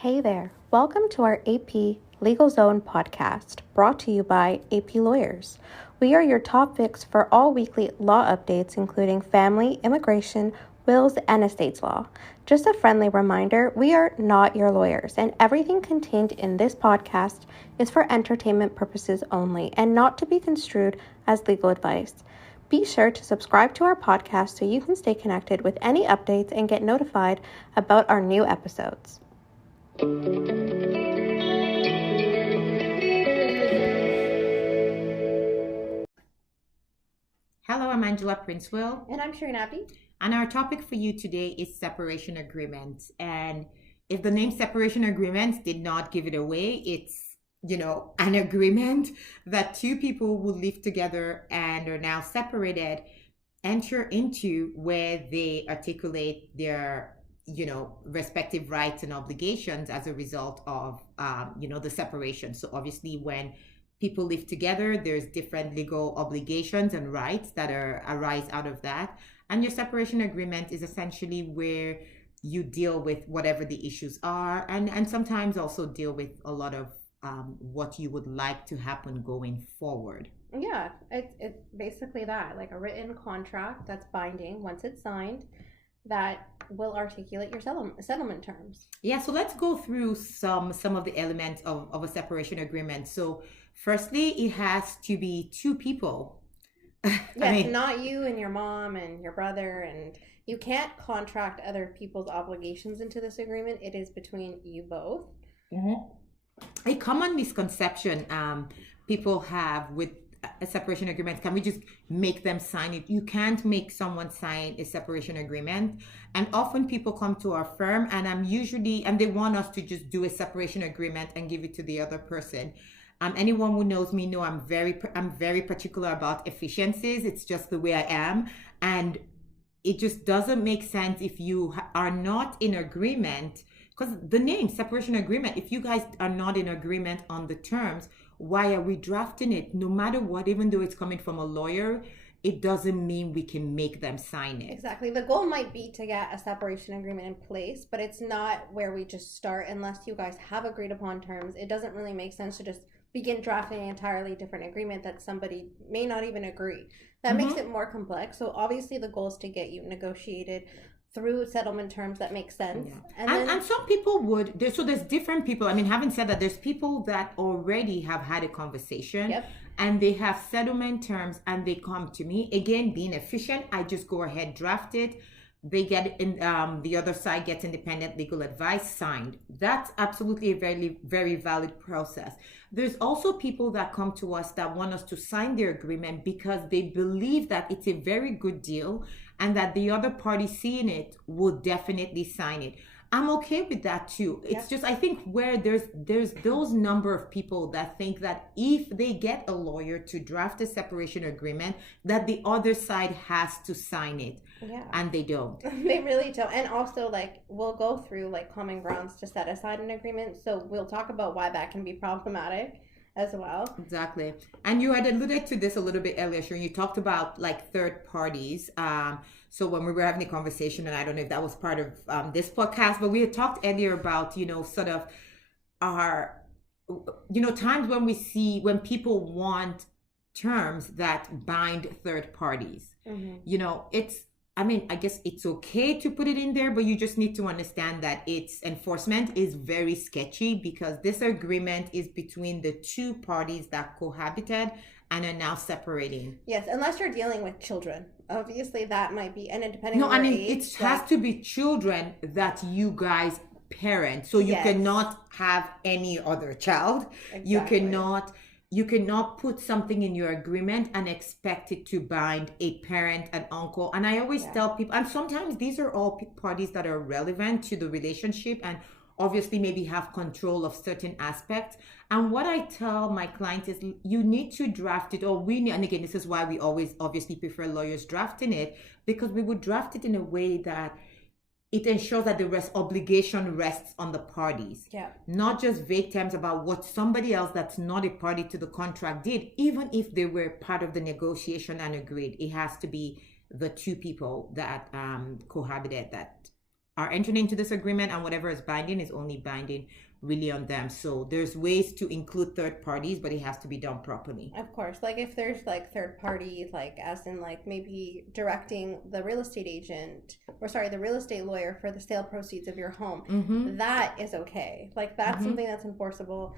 Hey there, welcome to our AP Legal Zone podcast, brought to you by AP Lawyers. We are your top fix for all weekly law updates, including family, immigration, wills, and estates law. Just a friendly reminder, we are not your lawyers, and everything contained in this podcast is for entertainment purposes only and not to be construed as legal advice. Be sure to subscribe to our podcast so you can stay connected with any updates and get notified about our new episodes. Hello, I'm Princewill. And I'm Sherine Abdi. And our topic for you today is separation agreements. And if the name separation agreements did not give it away, it's, an agreement that two people who live together and are now separated enter into, where they articulate their respective rights and obligations as a result of, the separation. So obviously when people live together, there's different legal obligations and rights that arise out of that. And your separation agreement is essentially where you deal with whatever the issues are, and sometimes also deal with a lot of what you would like to happen going forward. Yeah, it's basically that, like a written contract that's binding once it's signed, that will articulate your settlement terms. Yeah, so let's go through some of the elements of a separation agreement. So firstly, it has to be two people. Yes, not you and your mom and your brother, and you can't contract other people's obligations into this agreement. It is between you both. Mm-hmm. A common misconception people have with a separation agreement: can we just make them sign it? You can't make someone sign a separation agreement. And often people come to our firm and they want us to just do a separation agreement and give it to the other person. Anyone who knows me know I'm very particular about efficiencies. It's just the way I am. And it just doesn't make sense if you are not in agreement, because the name separation agreement, if you guys are not in agreement on the terms, why are we drafting it? No matter what, even though it's coming from a lawyer, it doesn't mean we can make them sign it. Exactly. The goal might be to get a separation agreement in place, but it's not where we just start unless you guys have agreed upon terms. It doesn't really make sense to just begin drafting an entirely different agreement that somebody may not even agree. That makes it more complex. So obviously the goal is to get you negotiated through settlement terms that make sense. Yeah. And some people would, there's different people. Having said that, there's people that already have had a conversation. Yep. And they have settlement terms and they come to me. Again, being efficient, I just go ahead, draft it. They get in, the other side gets independent legal advice signed. That's absolutely a very, very valid process. There's also people that come to us that want us to sign their agreement because they believe that it's a very good deal and that the other party seeing it will definitely sign it. I'm okay with that too. It's just, I think where there's those number of people that think that if they get a lawyer to draft a separation agreement, that the other side has to sign it. Yeah. And they don't. They really don't. And also, we'll go through common grounds to set aside an agreement. So we'll talk about why that can be problematic as well. Exactly. And you had alluded to this a little bit earlier, Sherine. You talked about third parties. So when we were having a conversation, and I don't know if that was part of this podcast, but we had talked earlier about, sort of our, times when people want terms that bind third parties. Mm-hmm. I guess it's okay to put it in there, but you just need to understand that its enforcement is very sketchy because this agreement is between the two parties that cohabited and are now separating. Yes, unless you're dealing with children. Obviously, that might be, and depending on age. It has to be children that you guys parent. So you cannot have any other child. Exactly. You cannot put something in your agreement and expect it to bind a parent, an uncle. And I always tell people, and sometimes these are all parties that are relevant to the relationship and obviously maybe have control of certain aspects. And what I tell my clients is you need to draft it, and again, this is why we always obviously prefer lawyers drafting it, because we would draft it in a way that it ensures that the obligation rests on the parties. Yeah. Not just vague terms about what somebody else that's not a party to the contract did, even if they were part of the negotiation and agreed. It has to be the two people that cohabited that are entering into this agreement, and whatever is binding is only binding really on them. So there's ways to include third parties, but it has to be done properly. Of course, like if there's like third party, like as in like maybe directing the real estate agent, or sorry, the real estate lawyer for the sale proceeds of your home, that is okay. Like that's something that's enforceable,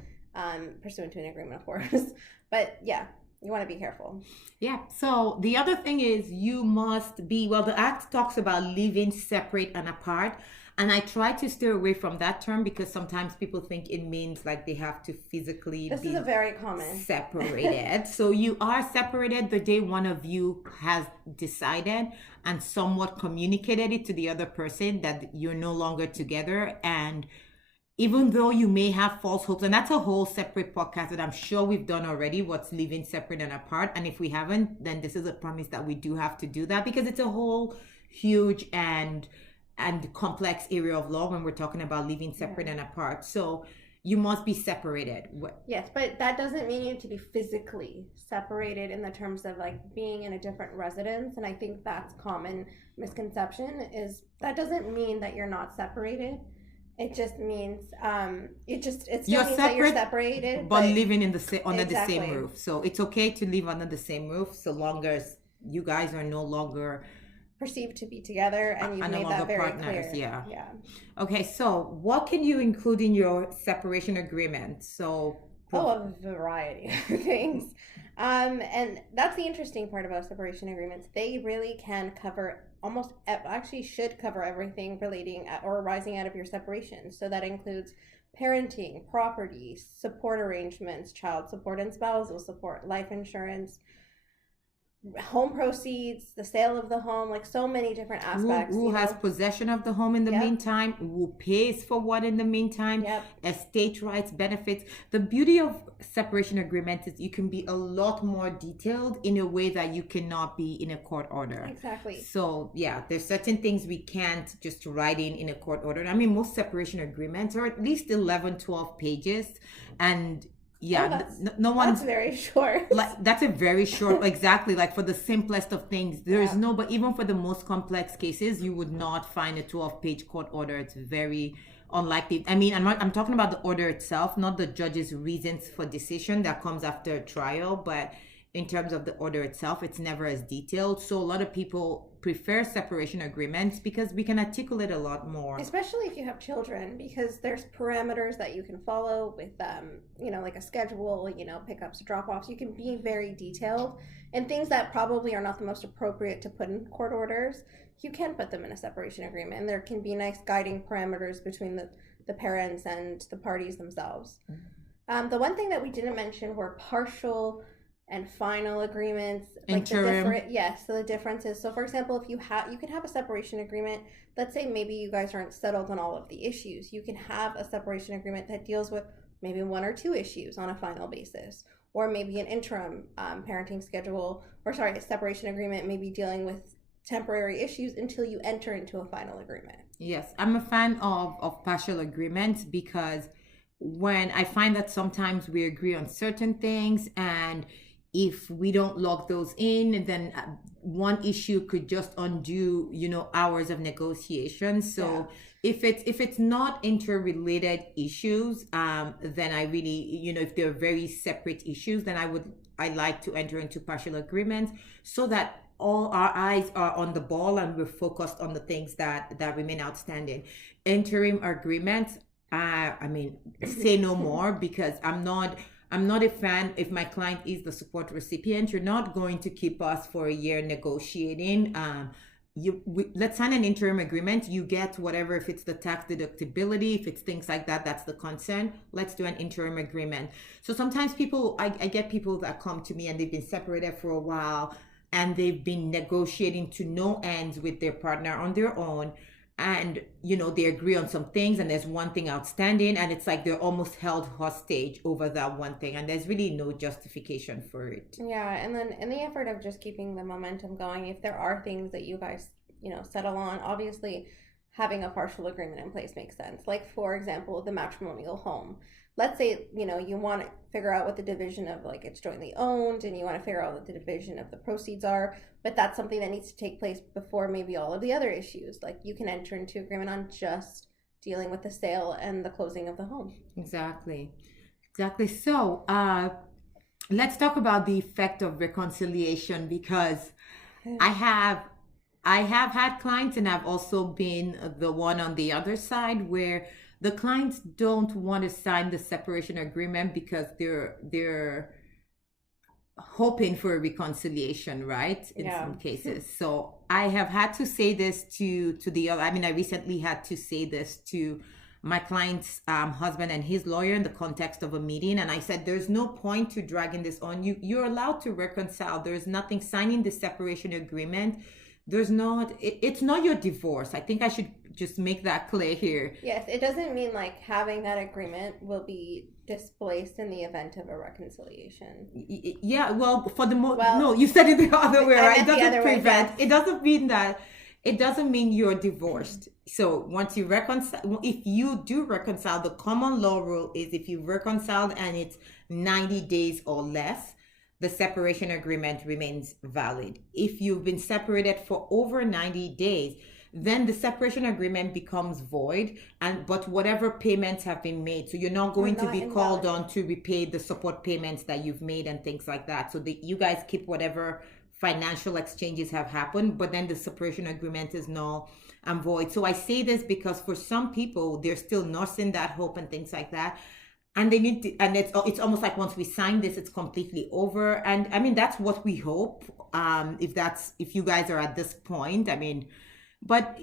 pursuant to an agreement, of course. But yeah, you want to be careful. Yeah. So the other thing is you must be, well, the act talks about living separate and apart. And I try to stay away from that term because sometimes people think it means like they have to physically This is a very common separated. So you are separated the day one of you has decided and somewhat communicated it to the other person that you're no longer together. And even though you may have false hopes, and that's a whole separate podcast that I'm sure we've done already, what's living separate and apart. And if we haven't, then this is a promise that we do have to do that because it's a whole huge and complex area of law when we're talking about living separate and apart. So you must be separated. Yes, but that doesn't mean you have to be physically separated in the terms of like being in a different residence. And I think that's common misconception is that doesn't mean that you're not separated. It just means it still means that you're separated, but living in under the same roof. So it's okay to live under the same roof so long as you guys are no longer perceived to be together and you've made that very clear. Yeah. Okay, so what can you include in your separation agreement? So a variety of things. And that's the interesting part about separation agreements. They really can cover should cover everything relating or arising out of your separation. So that includes parenting, property, support arrangements, child support and spousal support, life insurance, home proceeds, the sale of the home, like so many different aspects. Who has possession of the home in the meantime, who pays for what in the meantime, estate rights, benefits. The beauty of separation agreements is you can be a lot more detailed in a way that you cannot be in a court order. Exactly. So yeah, there's certain things we can't just write in a court order. I mean, most separation agreements are at least 11, 12 pages, and that's very short. Like that's a very short, exactly. Like for the simplest of things, there is no. But even for the most complex cases, you would not find a 12-page court order. It's very unlikely. I mean, I'm talking about the order itself, not the judge's reasons for decision that comes after a trial, but in terms of the order itself, it's never as detailed. So a lot of people prefer separation agreements because we can articulate a lot more. Especially if you have children, because there's parameters that you can follow with, like a schedule, pickups, drop-offs. You can be very detailed. And things that probably are not the most appropriate to put in court orders, you can put them in a separation agreement. And there can be nice guiding parameters between the parents and the parties themselves. The one thing that we didn't mention were partial and final agreements, like so the differences. So for example, if you could have a separation agreement, let's say maybe you guys aren't settled on all of the issues, you can have a separation agreement that deals with maybe one or two issues on a final basis, or maybe an interim parenting schedule, a separation agreement maybe dealing with temporary issues until you enter into a final agreement. Yes, I'm a fan of partial agreements because when I find that sometimes we agree on certain things, and if we don't log those in, then one issue could just undo, hours of negotiation. So if it's not interrelated issues, then I really, if they're very separate issues, then I like to enter into partial agreements so that all our eyes are on the ball and we're focused on the things that remain outstanding. Interim agreements, say no more, because I'm not a fan. If my client is the support recipient, you're not going to keep us for a year negotiating. Let's sign an interim agreement. You get whatever, if it's the tax deductibility, if it's things like that, that's the concern. Let's do an interim agreement. So sometimes I get people that come to me and they've been separated for a while and they've been negotiating to no ends with their partner on their own. And, they agree on some things and there's one thing outstanding, and it's like they're almost held hostage over that one thing. And there's really no justification for it. Yeah. And then in the effort of just keeping the momentum going, if there are things that you guys, settle on, obviously having a partial agreement in place makes sense. Like, for example, the matrimonial home. Let's say, you want to figure out what the division of, like, it's jointly owned, and you want to figure out what the division of the proceeds are, but that's something that needs to take place before maybe all of the other issues. Like, you can enter into agreement on just dealing with the sale and the closing of the home. Exactly. So, let's talk about the effect of reconciliation, because I have had clients, and I've also been the one on the other side, where the clients don't want to sign the separation agreement because they're hoping for a reconciliation, right? In some cases. So I have had to say this to the other. I mean, I recently had to say this to my client's husband and his lawyer in the context of a meeting, and I said, there's no point to dragging this on. You're allowed to reconcile. There's nothing signing the separation agreement. It's not your divorce. I think I should just make that clear here. Yes, it doesn't mean like having that agreement will be displaced in the event of a reconciliation. Yeah, well, no, you said it the other way, right? It doesn't prevent. It doesn't mean that. It doesn't mean you're divorced. So once you reconcile, if you do reconcile, the common law rule is if you reconciled and it's 90 days or less, the separation agreement remains valid. If you've been separated for over 90 days, then the separation agreement becomes void, but whatever payments have been made, so you're not going to be called on to repay the support payments that you've made and things like that. So you guys keep whatever financial exchanges have happened, but then the separation agreement is null and void. So I say this because for some people, they're still nursing that hope and things like that. And they need to, and it's almost like once we sign this, it's completely over. And I mean, that's what we hope. If you guys are at this point, I mean, but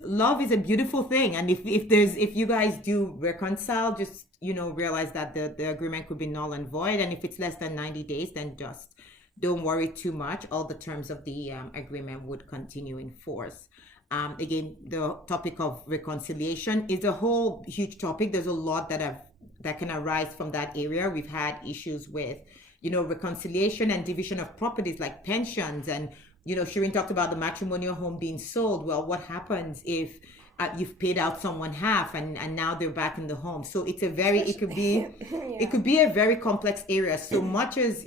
love is a beautiful thing. And if you guys do reconcile, just, realize that the agreement could be null and void. And if it's less than 90 days, then just don't worry too much. All the terms of the agreement would continue in force. Again, the topic of reconciliation is a whole huge topic. There's a lot that can arise from that area. We've had issues with, reconciliation and division of properties like pensions. And, Sherine talked about the matrimonial home being sold. Well, what happens if you've paid out someone half and now they're back in the home? So it could be it could be a very complex area. So much as,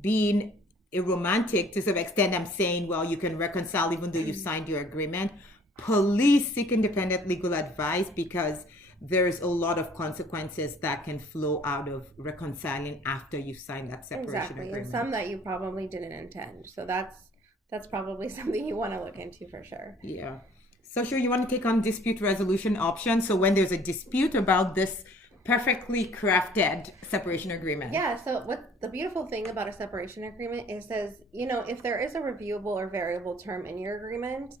being a romantic to some extent, I'm saying, well, you can reconcile even though you signed your agreement. Please seek independent legal advice, because there's a lot of consequences that can flow out of reconciling after you sign that separation agreement. And some that you probably didn't intend. So that's probably something you want to look into for sure. Yeah. So sure, you want to take on dispute resolution option. So when there's a dispute about this perfectly crafted separation agreement. Yeah. So what the beautiful thing about a separation agreement is, if there is a reviewable or variable term in your agreement,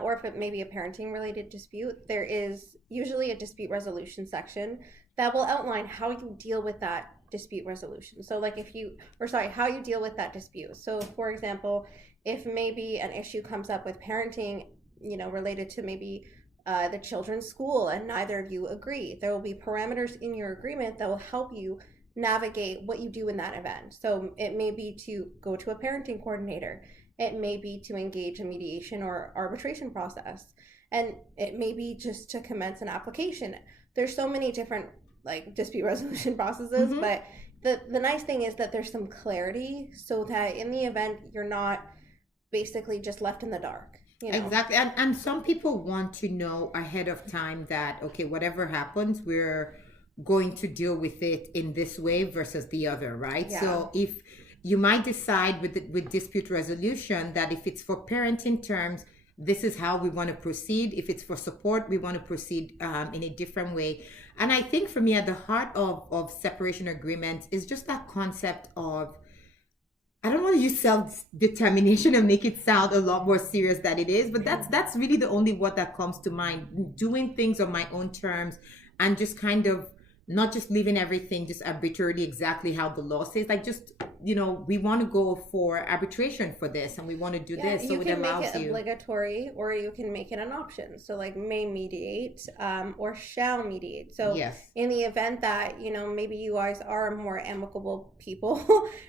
or if it may be a parenting related dispute, there is usually a dispute resolution section that will outline how you deal with that dispute resolution. So like how you deal with that dispute. So for example, if maybe an issue comes up with parenting, related to maybe the children's school, and neither of you agree, there will be parameters in your agreement that will help you navigate what you do in that event. So it may be to go to a parenting coordinator. It may be to engage a mediation or arbitration process. And it may be just to commence an application. There's so many different dispute resolution processes, but the nice thing is that there's some clarity, so that in the event you're not basically just left in the dark. Exactly. And some people want to know ahead of time that, okay, whatever happens, we're going to deal with it in this way versus the other, right? Yeah. So if you might decide with dispute resolution that if it's for parenting terms, this is how we want to proceed. If it's for support, we want to proceed in a different way. And I think for me, at the heart of separation agreements is just that concept of, I don't want to use self-determination and make it sound a lot more serious than it is, but that's really the only word that comes to mind. Doing things on my own terms and just kind of not just leaving everything just arbitrarily exactly how the law says. Like, just, we want to go for arbitration for this, and we want to do this, so you can it allows make it you. obligatory, or you can make it an option. So like may mediate, or shall mediate. So Yes. in the event that maybe you guys are more amicable people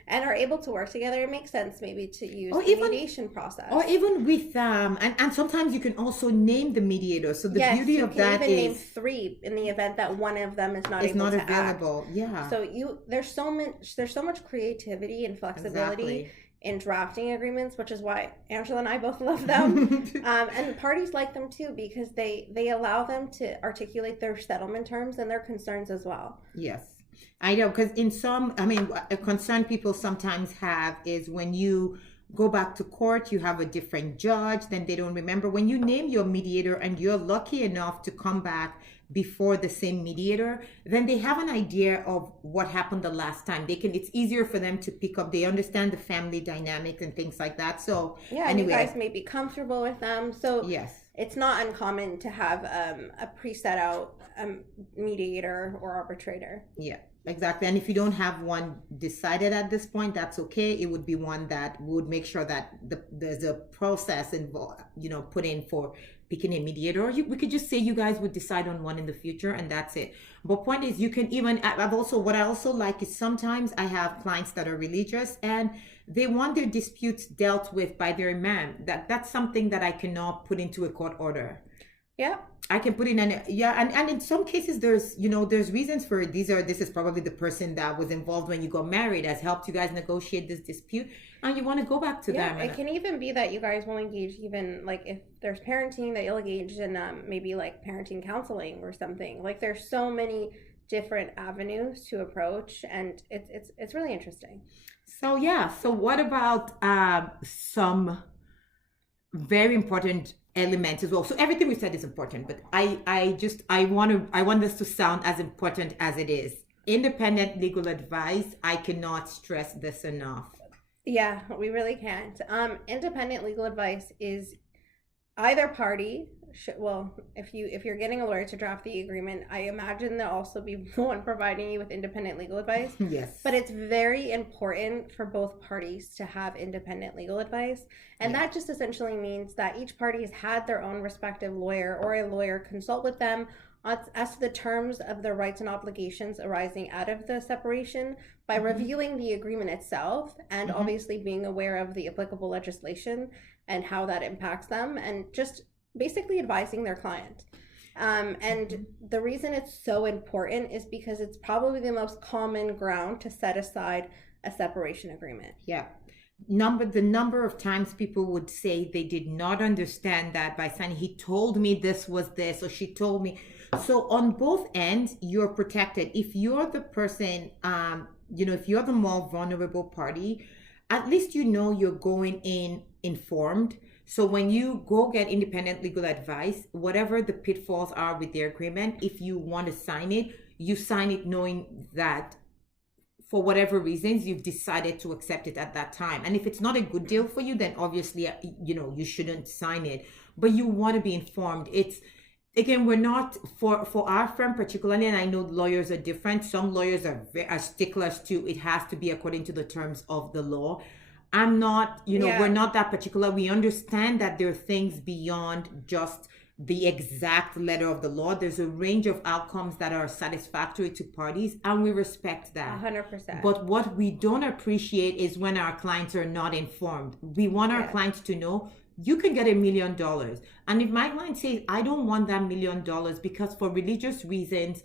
and are able to work together, it makes sense maybe to use the mediation process. Or even with and sometimes you can also name the mediator. So the beauty of that is, name 3 in the event that one of them is not available. Act. Yeah. So there's so much creativity and flexibility in drafting agreements, which is why Angela and I both love them. And parties like them too, because they allow them to articulate their settlement terms and their concerns as well. Yes. I know, because a concern people sometimes have is when you go back to court, you have a different judge, then they don't remember. When you name your mediator and you're lucky enough to come back before the same mediator, then they have an idea of what happened the last time. It's easier for them to pick up. They understand the family dynamic and things like that. So anyway, you guys may be comfortable with them. So yes, it's not uncommon to have a pre-set out mediator or arbitrator. Yeah. Exactly. And if you don't have one decided at this point, that's okay. It would be one that would make sure that there's a process involved, put in for picking a mediator. Or we could just say you guys would decide on one in the future, and that's it. But point is, you can even, what I also like is sometimes I have clients that are religious and they want their disputes dealt with by their imam. That's something that I cannot put into a court order. Yeah. I can put in and in some cases there's reasons for it. This is probably the person that was involved when you got married, has helped you guys negotiate this dispute, and you want to go back to them. It can even be that you guys will engage, even like if there's parenting, that you'll engage in maybe like parenting counseling or something. Like there's so many different avenues to approach, and it's really interesting. So what about some very important elements as well? So everything we said is important, but I want this to sound as important as it is. Independent legal advice. I cannot stress this enough. Yeah, we really can't. Independent legal advice is either party. If you're getting a lawyer to draft the agreement, I imagine they'll also be one providing you with independent legal advice. Yes. But it's very important for both parties to have independent legal advice. And that just essentially means that each party has had their own respective lawyer or a lawyer consult with them as to the terms of their rights and obligations arising out of the separation by reviewing the agreement itself and obviously being aware of the applicable legislation and how that impacts them, and just basically advising their client. And the reason it's so important is because it's probably the most common ground to set aside a separation agreement. Yeah. The number of times people would say they did not understand that by saying, he told me this was this, or she told me. So on both ends, you're protected. If you're the person, if you're the more vulnerable party, at least you're going in informed. So when you go get independent legal advice, whatever the pitfalls are with the agreement, if you want to sign it, you sign it knowing that for whatever reasons, you've decided to accept it at that time. And if it's not a good deal for you, then obviously, you shouldn't sign it. But you want to be informed. Again, we're not, for our firm particularly, and I know lawyers are different. Some lawyers are sticklers too. It has to be according to the terms of the law. I'm not, we're not that particular. We understand that there are things beyond just the exact letter of the law. There's a range of outcomes that are satisfactory to parties, and we respect that. 100%. But what we don't appreciate is when our clients are not informed. We want our clients to know you can get $1 million. And if my client says, I don't want that $1 million because for religious reasons,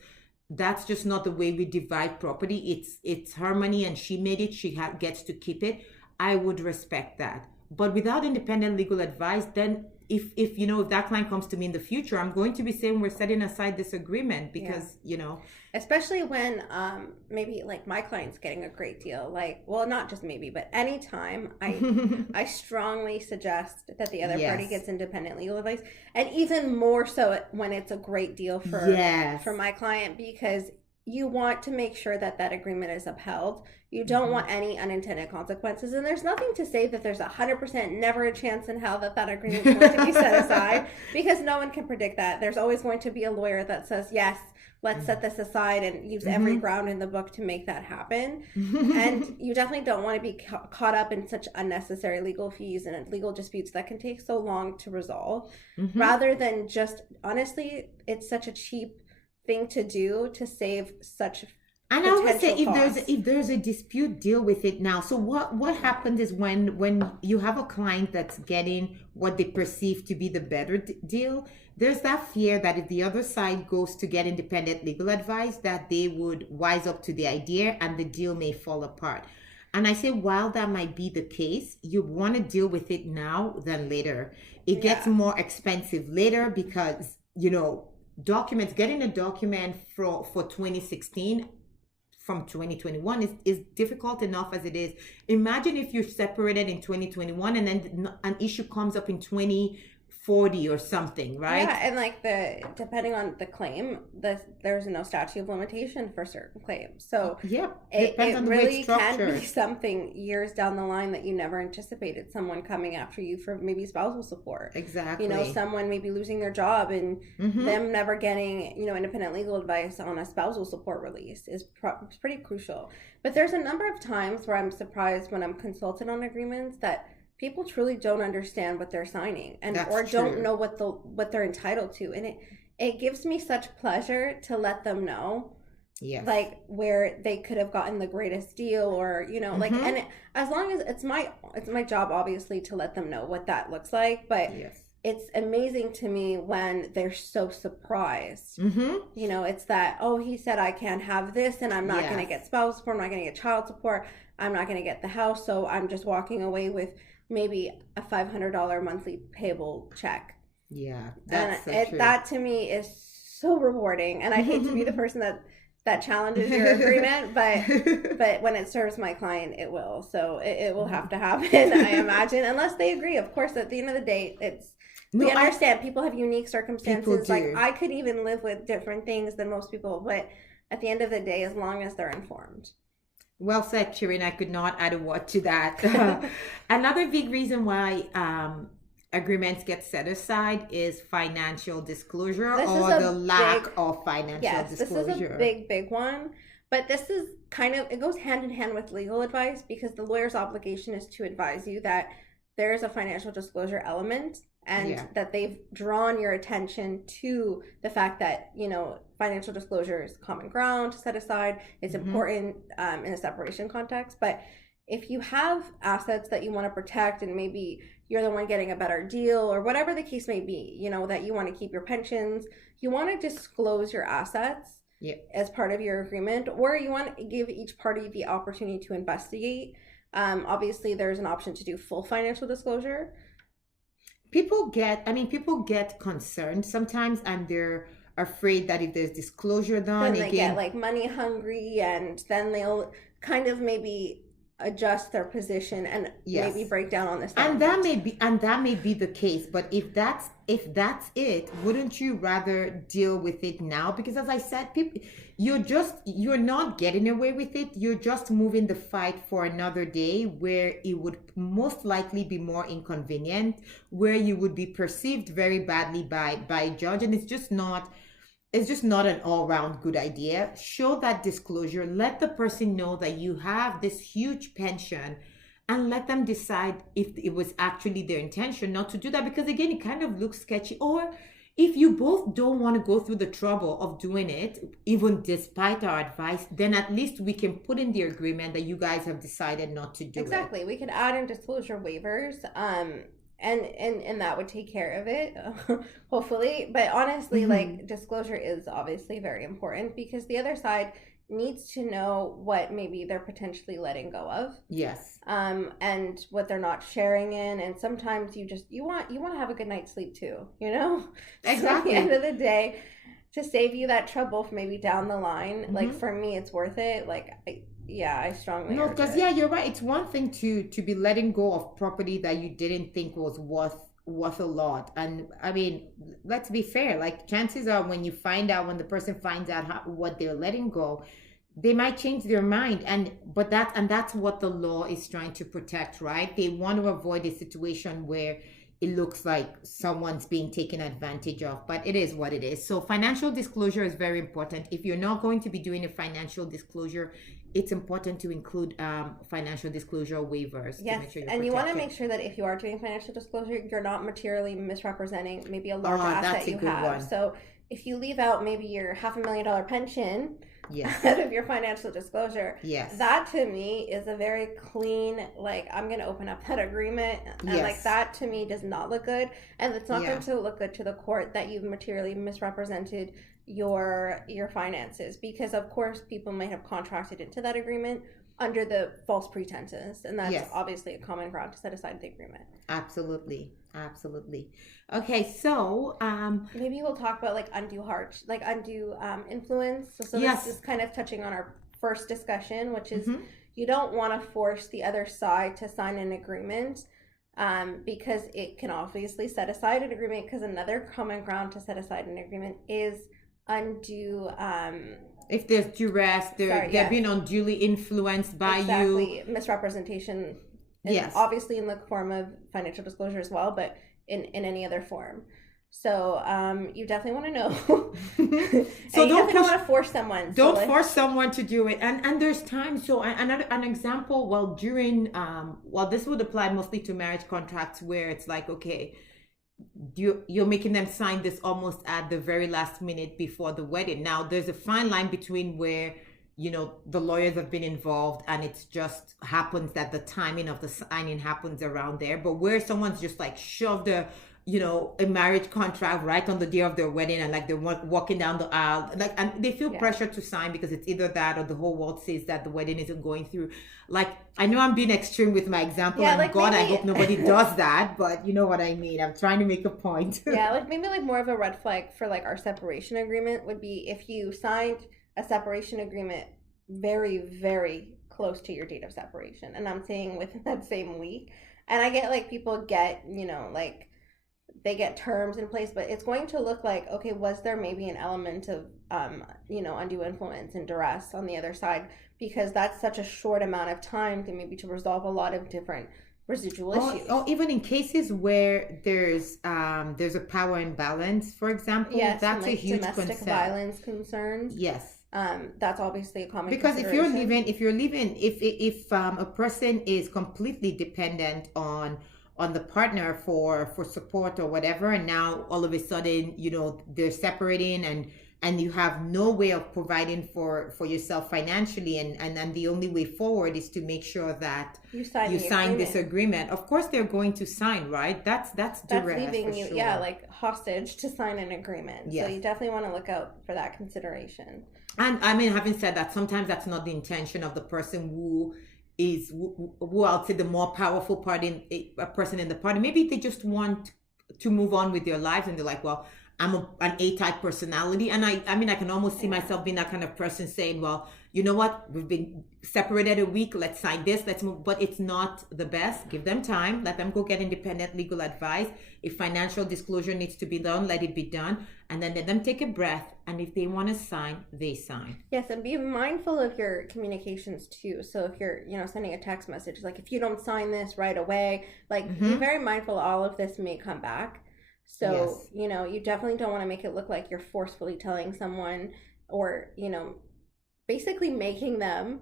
that's just not the way we divide property. It's her money and she made it. She gets to keep it. I would respect that. But without independent legal advice, then if that client comes to me in the future, I'm going to be saying we're setting aside this agreement because, Especially when maybe like my client's getting a great deal, not just maybe, but anytime I strongly suggest that the other party gets independent legal advice, and even more so when it's a great deal for my client, because you want to make sure that that agreement is upheld. You don't want any unintended consequences. And there's nothing to say that there's 100% never a chance in hell that that agreement is going to be set aside, because no one can predict that. There's always going to be a lawyer that says, yes, let's set this aside, and use every ground in the book to make that happen. And you definitely don't want to be caught up in such unnecessary legal fees and legal disputes that can take so long to resolve, rather than just, honestly, it's such a cheap thing to do to save such. And I always say, if there's a dispute, deal with it now. So what happens is when you have a client that's getting what they perceive to be the better deal, there's that fear that if the other side goes to get independent legal advice, that they would wise up to the idea and the deal may fall apart. And I say, while that might be the case, you want to deal with it now than later. It gets more expensive later because, getting a document for 2016 from 2021 is difficult enough as it is. Imagine if you're separated in 2021 and then an issue comes up in 2040 or something, right? Yeah, and depending on the claim, there's no statute of limitation for certain claims. So it really can be something years down the line that you never anticipated. Someone coming after you for maybe spousal support. Exactly. Someone maybe losing their job and them never getting, independent legal advice on a spousal support release is pretty crucial. But there's a number of times where I'm surprised when I'm consulted on agreements that people truly don't understand what they're signing don't know what they're entitled to, and it gives me such pleasure to let them know, where they could have gotten the greatest deal, or and as long as it's my job, obviously, to let them know what that looks like, but it's amazing to me when they're so surprised. It's that, oh, he said I can't have this, and I'm not going to get spousal support, I'm not going to get child support, I'm not going to get the house, so I'm just walking away with maybe a $500 monthly payable check. Yeah, that to me is so rewarding, and I hate to be the person that challenges your agreement, but when it serves my client, it will. So it will have to happen, I imagine, unless they agree. Of course, at the end of the day, we understand people have unique circumstances. Like, I could even live with different things than most people, but at the end of the day, as long as they're informed. Well said, Sherine. I could not add a word to that. Another big reason why agreements get set aside is financial disclosure or the lack of financial disclosure. This is a big one. But this is it goes hand in hand with legal advice, because the lawyer's obligation is to advise you that there is a financial disclosure element, and that they've drawn your attention to the fact that, financial disclosure is common ground to set aside. It's important in a separation context. But if you have assets that you want to protect, and maybe you're the one getting a better deal, or whatever the case may be, that you want to keep your pensions, you want to disclose your assets as part of your agreement, or you want to give each party the opportunity to investigate. Obviously, there's an option to do full financial disclosure. People get concerned sometimes, and they're afraid that if there's disclosure done, then they get money hungry, and then they'll kind of maybe adjust their position and maybe break down on this. And that may be the case. But if that's it, wouldn't you rather deal with it now? Because as I said, you're not getting away with it. You're just moving the fight for another day, where it would most likely be more inconvenient, where you would be perceived very badly by a judge, and it's just not an all-round good idea. Show that disclosure. Let the person know that you have this huge pension, and let them decide if it was actually their intention not to do that. Because again, it kind of looks sketchy. Or if you both don't want to go through the trouble of doing it, even despite our advice, then at least we can put in the agreement that you guys have decided not to do it. Exactly. We can add in disclosure waivers. And that would take care of it, hopefully. But honestly, disclosure is obviously very important, because the other side needs to know what maybe they're potentially letting go of. Yes. And what they're not sharing in. And sometimes you want to have a good night's sleep too, Exactly. So at the end of the day, to save you that trouble for maybe down the line, for me, it's worth it. I strongly because you're right. It's one thing to be letting go of property that you didn't think was worth worth a lot. And I mean, let's be fair, like chances are when the person finds out what they're letting go, they might change their mind. And that's what the law is trying to protect, right? They want to avoid a situation where it looks like someone's being taken advantage of, but it is what it is. So financial disclosure is very important. If you're not going to be doing a financial disclosure, it's important to include financial disclosure waivers. Yes, to make sure you're and you want to protected. make sure that if you are doing financial disclosure, you're not materially misrepresenting maybe a large That's asset a you good have. one. So if you leave out maybe your $500,000 pension Yes. out of your financial disclosure, Yes. that to me is a very clean, like, I'm going to open up that agreement. And like Yes. that to me does not look good. And it's not Yeah. going to look good to the court that you've materially misrepresented your finances, because of course people might have contracted into that agreement under the false pretenses, and that's Yes. obviously a common ground to set aside the agreement. Absolutely. Absolutely. Okay, so Maybe we'll talk about like undue influence. So Yes. this is kind of touching on our first discussion, which is Mhm. you don't want to force the other side to sign an agreement, because it can obviously set aside an agreement, because another common ground to set aside an agreement is undue if there's duress, they're yes. being unduly influenced by you. exactly misrepresentation, and Yes. obviously in the form of financial disclosure as well, but in any other form. So you definitely want to know. So and you don't definitely don't push- want to force someone. Don't so like, force someone to do it. And there's times. So an example. Well, this would apply mostly to marriage contracts where it's like, okay, you're making them sign this almost at the very last minute before the wedding. Now there's a fine line between where the lawyers have been involved and it's just happens that the timing of the signing happens around there, but where someone's just like shoved a marriage contract right on the day of their wedding, and like they're walking down the aisle, like, and they feel pressure to sign because it's either that or the whole world says that the wedding isn't going through. Like, I know I'm being extreme with my example, Yeah, and like God, I maybe- hope nobody does that, but you know what I mean. I'm trying to make a point. yeah, like maybe like more of a red flag for like our separation agreement would be if you signed a separation agreement very, very close to your date of separation. And I'm saying within that same week. And I get like people get, like they get terms in place, but it's going to look like, okay, was there maybe an element of, undue influence and duress on the other side? Because that's such a short amount of time to resolve a lot of different residual issues. Or even in cases where there's a power imbalance, for example, yes, that's and, like, a huge domestic concern. violence concerns. Yes. That's obviously a common Because if you're consideration. living, if a person is completely dependent on the partner for support or whatever, and now all of a sudden they're separating, and you have no way of providing for yourself financially, and the only way forward is to make sure that you sign this agreement. Of course they're going to sign, right? That's duress, leaving for you sure. like hostage to sign an agreement. Yes. So you definitely want to look out for that consideration. And I mean, having said that, sometimes that's not the intention of the person who I'll say the more powerful party, a person in the party. Maybe they just want to move on with their lives, and they're like, well, I'm an A-type personality, and I mean, I can almost see myself being that kind of person saying, well, you know what, we've been separated a week, let's sign this, let's move. But it's not the best. Give them time, let them go get independent legal advice. If financial disclosure needs to be done, let it be done, and then let them take a breath, and if they want to sign, they sign. Yes, and be mindful of your communications too. So if you're sending a text message, like if you don't sign this right away, like be very mindful all of this may come back. So, Yes. You definitely don't want to make it look like you're forcefully telling someone, or, basically making them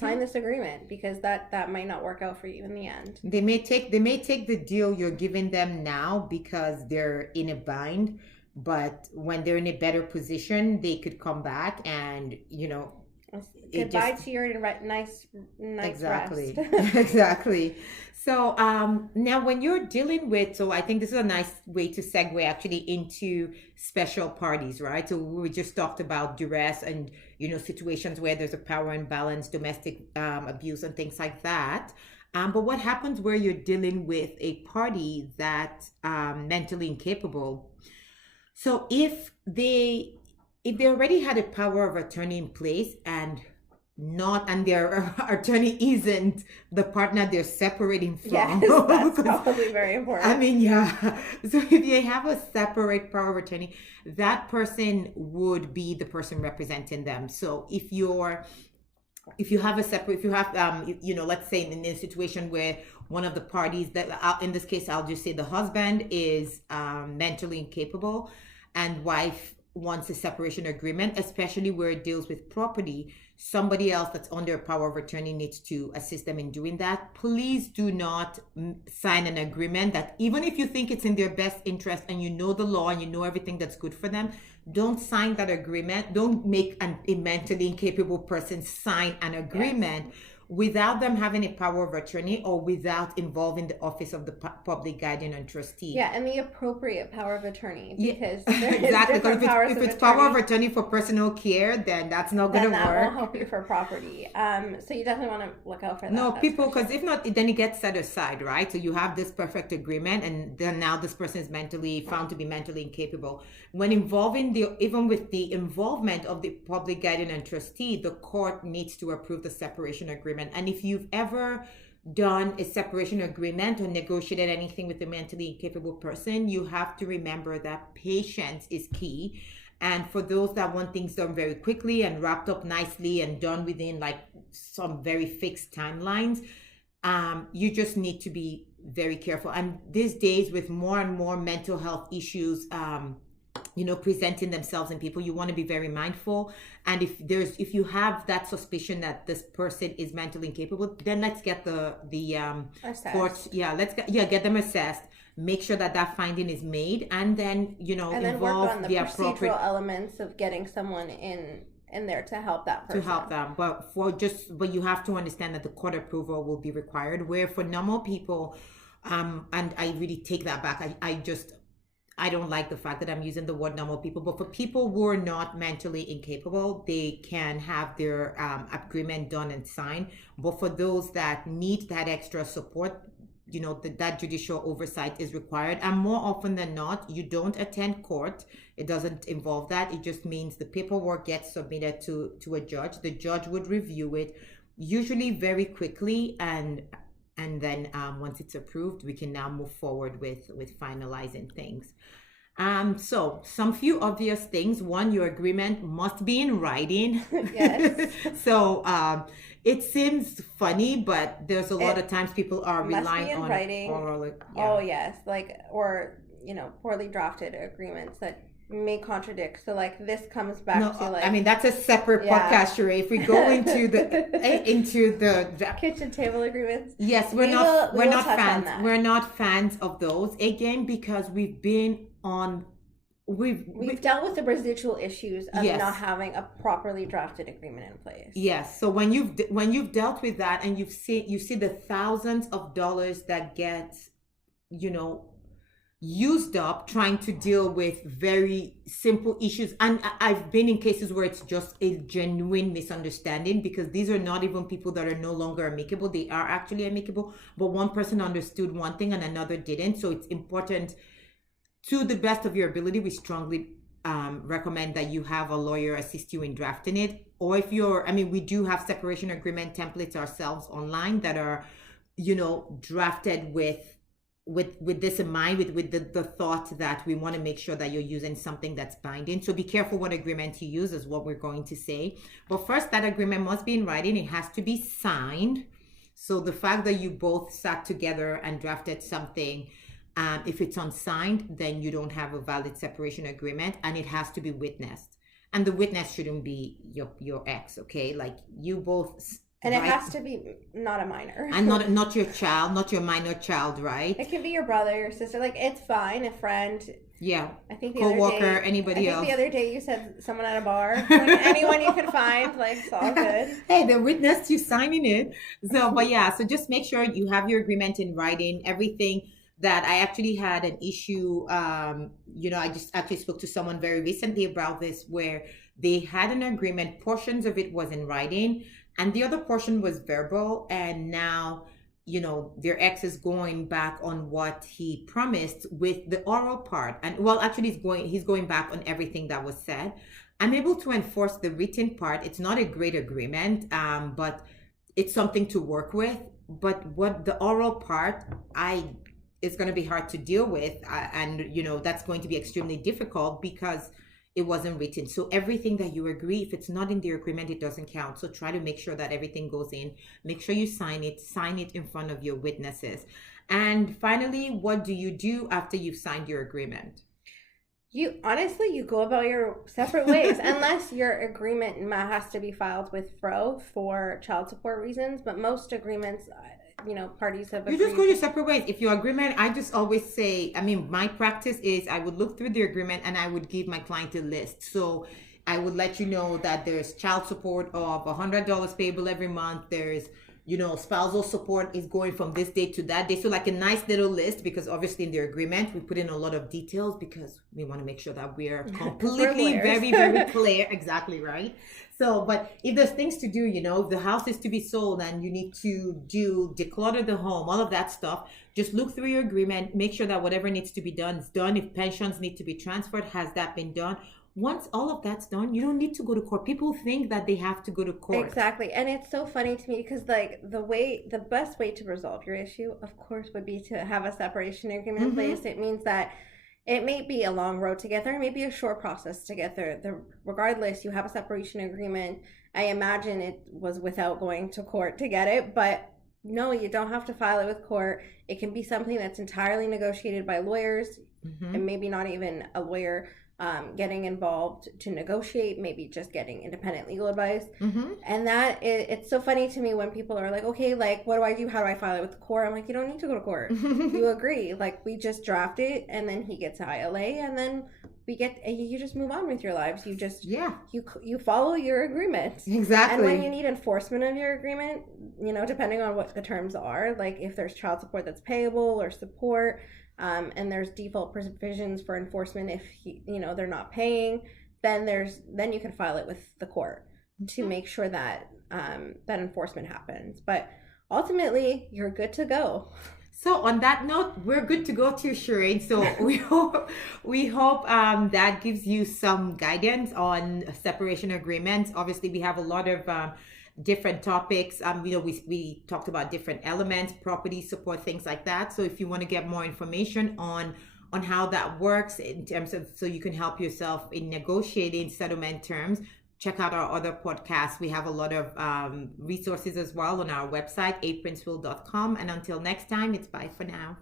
sign this agreement, because that might not work out for you in the end. They may take the deal you're giving them now because they're in a bind, but when they're in a better position, they could come back and, Goodbye to your nice exactly. rest. Exactly. So now when you're dealing with, so I think this is a nice way to segue actually into special parties, right? So we just talked about duress and situations where there's a power imbalance, domestic abuse and things like that. But what happens where you're dealing with a party that's mentally incapable? So if they already had a power of attorney in place and not, and their attorney isn't the partner they're separating from. Yes, that's probably very important. I mean, yeah. So if you have a separate power of attorney, that person would be the person representing them. So if you have a separate, if you have let's say in a situation where one of the parties, that in this case I'll just say the husband is mentally incapable and wife wants a separation agreement, especially where it deals with property, somebody else that's under a power of attorney needs to assist them in doing that. Please do not sign an agreement that, even if you think it's in their best interest and you know the law and you know everything that's good for them, don't sign that agreement. Don't make a mentally incapable person sign an agreement. Yes. Without them having a power of attorney or without involving the office of the public guardian and trustee. Yeah, and the appropriate power of attorney, because exactly. Because if it's power of attorney for personal care, then that's not going to work. That won't help you for property. So you definitely want to look out for that. No, people, because if not, then it gets set aside, right? So you have this perfect agreement, and then now this person is found to be mentally incapable. When even with the involvement of the public guardian and trustee, the court needs to approve the separation agreement. And if you've ever done a separation agreement or negotiated anything with a mentally incapable person, you have to remember that patience is key. And for those that want things done very quickly and wrapped up nicely and done within like some very fixed timelines, you just need to be very careful. And these days, with more and more mental health issues presenting themselves in people, you want to be very mindful. And if you have that suspicion that this person is mentally incapable, then let's get the courts. Get them assessed. Make sure that finding is made, and then and then involve work on the procedural elements of getting someone in there to help that person. To help them, but you have to understand that the court approval will be required. Where for normal people, and I really take that back. I don't like the fact that I'm using the word normal people, but for people who are not mentally incapable, they can have their agreement done and signed. But for those that need that extra support, that judicial oversight is required. And more often than not, you don't attend court. It doesn't involve that. It just means the paperwork gets submitted to a judge. The judge would review it, usually very quickly, and then once it's approved, we can now move forward with finalizing things. So some few obvious things. One, your agreement must be in writing. Yes. So it seems funny, but there's a lot of times people are relying on writing. Oral. Yeah. Oh yes, or poorly drafted agreements that may contradict. So this comes back to that's a separate podcast, Sherine. If we go into the kitchen table agreements, yes, we're not fans of those, again, because we've dealt with the residual issues of not having a properly drafted agreement in place. Yes. So when you've dealt with that, and you see the thousands of dollars that get used up trying to deal with very simple issues. And I've been in cases where it's just a genuine misunderstanding, because these are not even people that are no longer amicable. They are actually amicable, but one person understood one thing and another didn't. So it's important, to the best of your ability, we strongly recommend that you have a lawyer assist you in drafting it. Or if we do have separation agreement templates ourselves online that are, drafted with this in mind, with the thought that we want to make sure that you're using something that's binding. So be careful what agreement you use, is what we're going to say. But first, that agreement must be in writing. It has to be signed. So the fact that you both sat together and drafted something, if it's unsigned, then you don't have a valid separation agreement, and it has to be witnessed. And the witness shouldn't be your ex, okay? You both. And it has to be not a minor. And not your child, not your minor child, right? It can be your brother, your sister. It's fine, a friend. Yeah. I think the co-worker, other day, anybody else. The other day you said someone at a bar. Anyone you can find, it's all good. Hey, they witnessed you signing it. So, so just make sure you have your agreement in writing. Everything that I actually had an issue, I just actually spoke to someone very recently about this, where they had an agreement, portions of it was in writing, and the other portion was verbal. And now, their ex is going back on what he promised with the oral part. And actually he's going back on everything that was said. I'm able to enforce the written part. It's not a great agreement, but it's something to work with. But what the oral part, it's going to be hard to deal with, and that's going to be extremely difficult because it wasn't written. So everything that you agree, if it's not in the agreement, it doesn't count. So try to make sure that everything goes in. Make sure you sign it in front of your witnesses. And finally, what do you do after you've signed your agreement? You go about your separate ways unless your agreement has to be filed with FRO for child support reasons. But most agreements, parties have agreed. You just go your separate ways. If your agreement, I just always say, my practice is I would look through the agreement and I would give my client a list. So I would let you know that there's child support of $100 payable every month. There's spousal support is going from this date to that date. So like a nice little list, because obviously in their agreement, we put in a lot of details because we want to make sure that we are completely very, very clear. Exactly right. So, but if there's things to do, if the house is to be sold and you need to declutter the home, all of that stuff, just look through your agreement, make sure that whatever needs to be done is done. If pensions need to be transferred, has that been done? Once all of that's done, you don't need to go to court. People think that they have to go to court. Exactly. And it's so funny to me because the best way to resolve your issue, of course, would be to have a separation agreement in place. It means that it may be a long road to get there, it may be a short process to get there. Regardless, you have a separation agreement. I imagine it was without going to court to get it, but no, you don't have to file it with court. It can be something that's entirely negotiated by lawyers, and maybe not even a lawyer getting involved to negotiate, maybe just getting independent legal advice. And it's so funny to me when people are like, okay, like, what do I do? How do I file it with the court? I'm like, you don't need to go to court. You agree. Like, we just draft it, and then he gets ILA, and then you just move on with your lives. You just, you follow your agreement. Exactly. And when you need enforcement of your agreement, depending on what the terms are, like if there's child support that's payable or support, and there's default provisions for enforcement if they're not paying, then you can file it with the court to make sure that that enforcement happens. But ultimately, you're good to go. So on that note, we're good to go to Sherine. So we hope that gives you some guidance on separation agreements. Obviously, we have a lot of different topics. We talked about different elements, property support, things like that. So if you want to get more information on how that works in terms of, so you can help yourself in negotiating settlement terms, check out our other podcasts. We have a lot of resources as well on our website, aprincewill.com. And until next time, it's bye for now.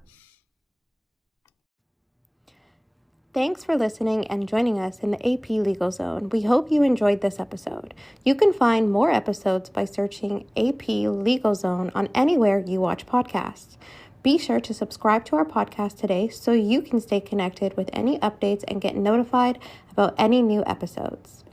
Thanks for listening and joining us in the AP Legal Zone. We hope you enjoyed this episode. You can find more episodes by searching AP Legal Zone on anywhere you watch podcasts. Be sure to subscribe to our podcast today so you can stay connected with any updates and get notified about any new episodes.